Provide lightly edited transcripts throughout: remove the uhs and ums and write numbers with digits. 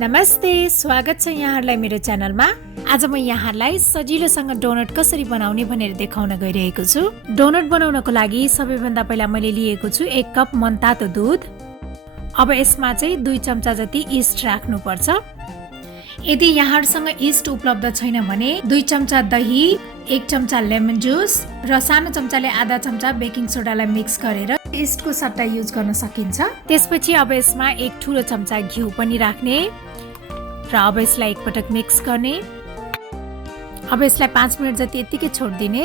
नमस्ते, स्वागत छ यहाँहरुलाई मेरो च्यानलमा। आज म यहाँहरुलाई सजिलोसँग डोनट कसरी बनाउने भनेर देखाउन गइरहेको छु। डोनट बनाउनको लागि सबैभन्दा पहिला मैले लिएको छु 1 कप मनतातो दूध। अब यसमा चाहिँ 2 चम्चा जति इस्ट राख्नु पर्छ। यदि यहाँहरुसँग इस्ट उपलब्ध छैन भने 2 चम्चा दही, 1 चम्चा लेमन जुस र सानो चम्चाले आधा चम्चा बेकिङ सोडालाई मिक्स गरेर इस्टको सट्टा युज गर्न सकिन्छ। त्यसपछि अब यसमा 1 ठूलो चम्चा घिउ पनि राख्ने र अब यसलाई एकपटक मिक्स गर्ने। अब यसलाई 5 मिनेट जति यतिकै छोड्दिने।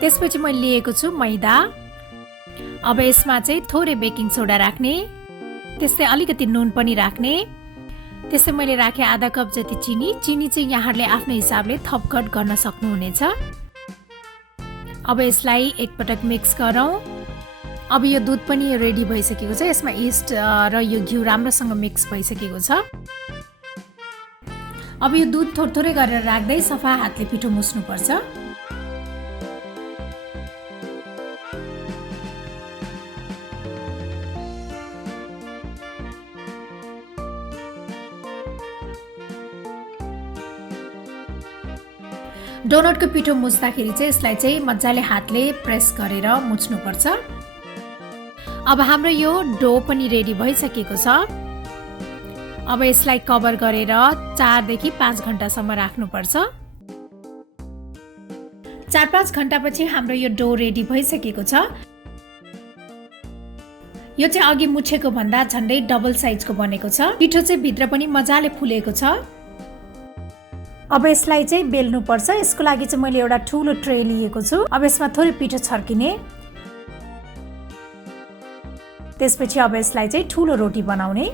त्यसपछि मैले लिएको छु मैदा। अब यसमा चाहिँ थोरै बेकिङ सोडा राख्ने, त्यस्तै अलिकति नुन पनि राख्ने। त्यसै मैले राखे आधा कप जति चिनी। चिनी चाहिँ यहाँहरुले आफ्नो हिसाबले थपघट गर्न सक्नुहुनेछ। अब यसलाई एकपटक मिक्स गरौँ। अब यो दूध पनि रेडी भइसकेको छ। यसमा इस्ट र यो घिउ राम्रोसँग मिक्स भइसकेको छ। अब यो दूध थोरै गरेर राख्दै सफा हातले पिठो मुस्नु पर्छ। डोनटको पिठो मुस्दाखेरि चाहिँ यसलाई चाहिँ मजाले हातले प्रेस गरेर मुछ्नु पर्छ। अब हाम्रो यो डो पनि रेडी भइसकेको छ। अब यसलाई कभर गरेर 4 देखि 5 घण्टासम्म राख्नु पर्छ। 4-5 घण्टापछि हाम्रो यो डो रेडी भइसकेको छ। यो चाहिँ अघि मुछेको भन्दा झन्डै डबल साइजको बनेको छ। पिठो चाहिँ भित्र पनि मजाले फुलेको छ। अब यसलाई चाहिँ बेल्नु पर्छ। यसको लागि चाहिँ मैले एउटा ठूलो ट्रे लिएको छु। अब यसमा थोरै पिठो छर्किने। त्यसपछि अब यसलाई चाहिँ ठूलो रोटी बनाउने।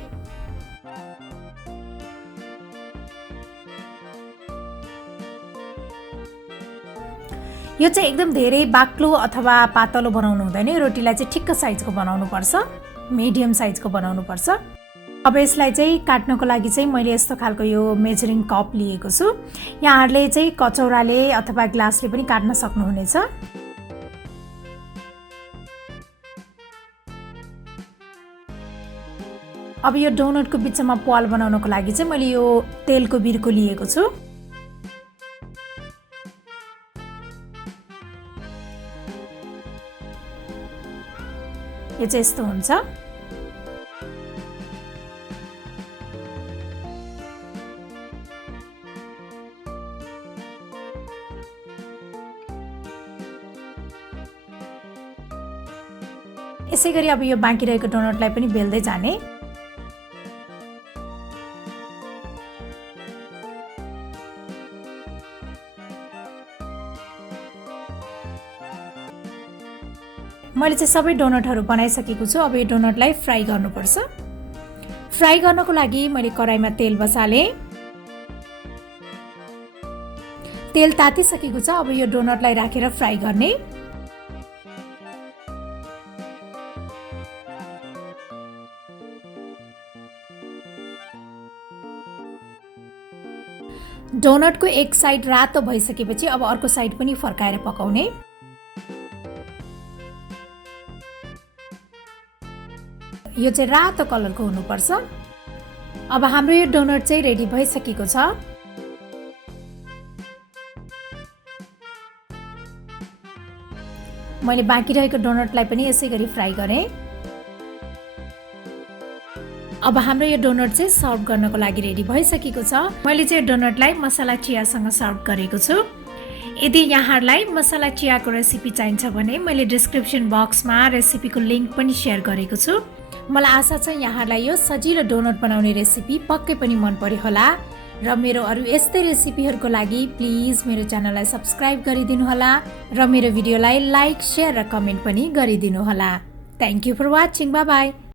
यो चाहिँ एकदम धेरै बाक्लो अथवा पातलो बनाउनु हुँदैन। यो रोटीलाई चाहिँ ठिक्क साइजको बनाउनु पर्छ, मिडियम साइजको बनाउनु पर्छ। अब यसलाई चाहिँ काट्नको लागि चाहिँ मैले यस्तो खालको यो मेजरिङ कप लिएको छु। यहाँहरुले चाहिँ कचौराले अथवा ग्लासले पनि काट्न सक्नुहुनेछ। अब यो डोनटको बिचमा पाल बनाउनको लागि चाहिँ मैले यो तेलको बिर्को लिएको छु। यो चाहिँ यस्तो हुन्छ। यसैगरी अब यो बाँकी रहेको डोनटलाई पनि बेल्दै जाने। मैले चाहिँ सबै डोनटहरु बनाइसकेको छु। अब यो डोनटलाई फ्राई गर्नुपर्छ। फ्राई गर्नको लागि मैले कराईमा तेल बसाले। तेल तातिसकेको छ। अब यो डोनटलाई राखेर फ्राई गर्ने। डोनटको एक साइड रातो भइसकेपछि अब अर्को साइड पनि फर्काएर पकाउने। यो चाहिँ रातो कलरको हुनुपर्छ। अब हाम्रो यो डोनट चाहिँ रेडी भइसकेको छ। मैले बाँकी रहेको डोनटलाई पनि यसैगरी फ्राई गरेँ। अब हाम्रो यो डोनट चाहिँ सर्भ गर्नको लागि रेडी भइसकेको छ। मैले चाहिँ डोनटलाई मसाला चियासँग सर्भ गरेको छु। यदि यहाँहरुलाई मसाला चियाको रेसिपी चाहिन्छ भने मैले डिस्क्रिप्सन बक्समा रेसिपीको लिंक पनि शेयर गरेको छु। मलाई आशा छ यहाँहरुलाई यो सजिलो डोनट बनाउने रेसिपी पक्कै पनि मन पर्यो होला र मेरो अरु यस्तै रेसिपीहरुको लागि प्लिज मेरो च्यानललाई सब्स्क्राइब गरिदिनु होला र मेरो भिडियोलाई लाइक, शेयर र कमेन्ट पनि गरिदिनु होला। Thank you for watching. Bye by.